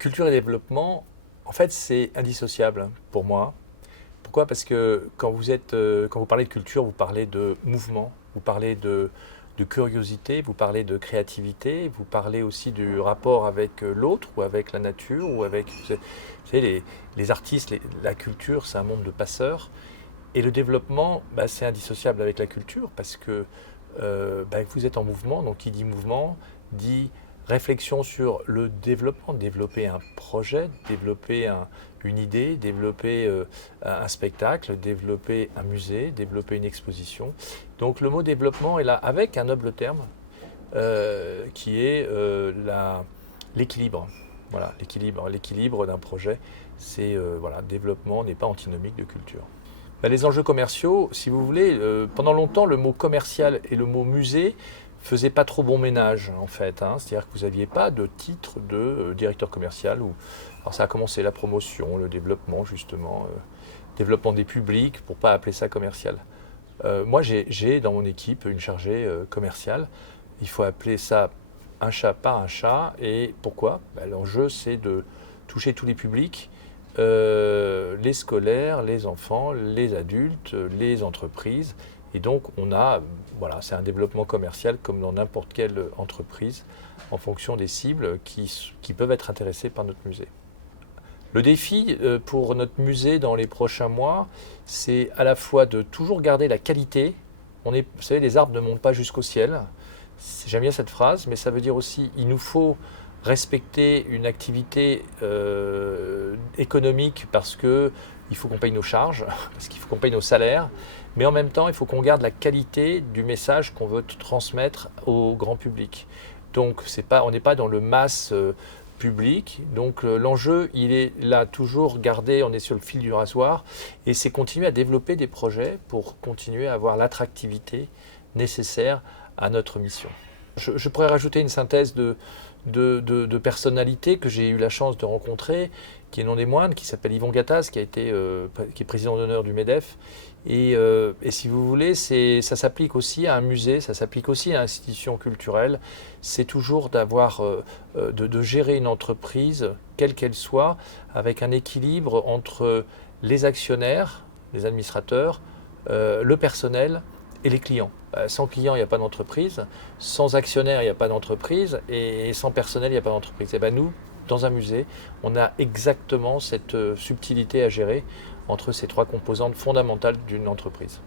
Culture et développement, en fait, c'est indissociable pour moi. Pourquoi? Parce que quand vous parlez de culture, vous parlez de mouvement, vous parlez de curiosité, vous parlez de créativité, vous parlez aussi du rapport avec l'autre ou avec la nature ou avec, vous savez, les artistes, la culture, c'est un monde de passeurs. Et le développement, bah, c'est indissociable avec la culture parce que bah, vous êtes en mouvement, donc qui dit mouvement dit réflexion sur le développement, développer un projet, développer une idée, développer un spectacle, développer un musée, développer une exposition. Donc le mot développement est là avec un noble terme qui est l'équilibre. Voilà, l'équilibre d'un projet, c'est voilà, développement n'est pas antinomique de culture. Ben, les enjeux commerciaux, si vous voulez, pendant longtemps, le mot commercial et le mot musée faisaient pas trop bon ménage, en fait, hein. C'est-à-dire que vous n'aviez pas de titre de directeur commercial. Alors ça a commencé la promotion, le développement, justement, développement des publics, pour pas appeler ça commercial. Moi, j'ai dans mon équipe une chargée commerciale. Il faut appeler ça un chat par un chat. Et pourquoi? Ben, l'enjeu, c'est de toucher tous les publics, les scolaires, les enfants, les adultes, les entreprises. Et donc, voilà, c'est un développement commercial comme dans n'importe quelle entreprise, en fonction des cibles qui peuvent être intéressées par notre musée. Le défi pour notre musée dans les prochains mois, c'est à la fois de toujours garder la qualité. Vous savez, les arbres ne montent pas jusqu'au ciel. J'aime bien cette phrase, mais ça veut dire aussi il nous faut respecter une activité économique parce que il faut qu'on paye nos charges, parce qu'il faut qu'on paye nos salaires, mais en même temps, il faut qu'on garde la qualité du message qu'on veut transmettre au grand public. Donc, on n'est pas dans le masse public. Donc, l'enjeu, il est là toujours gardé, on est sur le fil du rasoir, et c'est continuer à développer des projets pour continuer à avoir l'attractivité nécessaire à notre mission. Je pourrais rajouter une synthèse de personnalités que j'ai eu la chance de rencontrer, qui est non des moindres, qui s'appelle Yvon Gattaz, qui est président d'honneur du MEDEF. Et si vous voulez, ça s'applique aussi à un musée, ça s'applique aussi à une institution culturelle. C'est toujours de gérer une entreprise, quelle qu'elle soit, avec un équilibre entre les actionnaires, les administrateurs, le personnel et les clients. Sans clients, il n'y a pas d'entreprise. Sans actionnaires, il n'y a pas d'entreprise. Et sans personnel, il n'y a pas d'entreprise. Et ben nous, dans un musée, on a exactement cette subtilité à gérer entre ces trois composantes fondamentales d'une entreprise.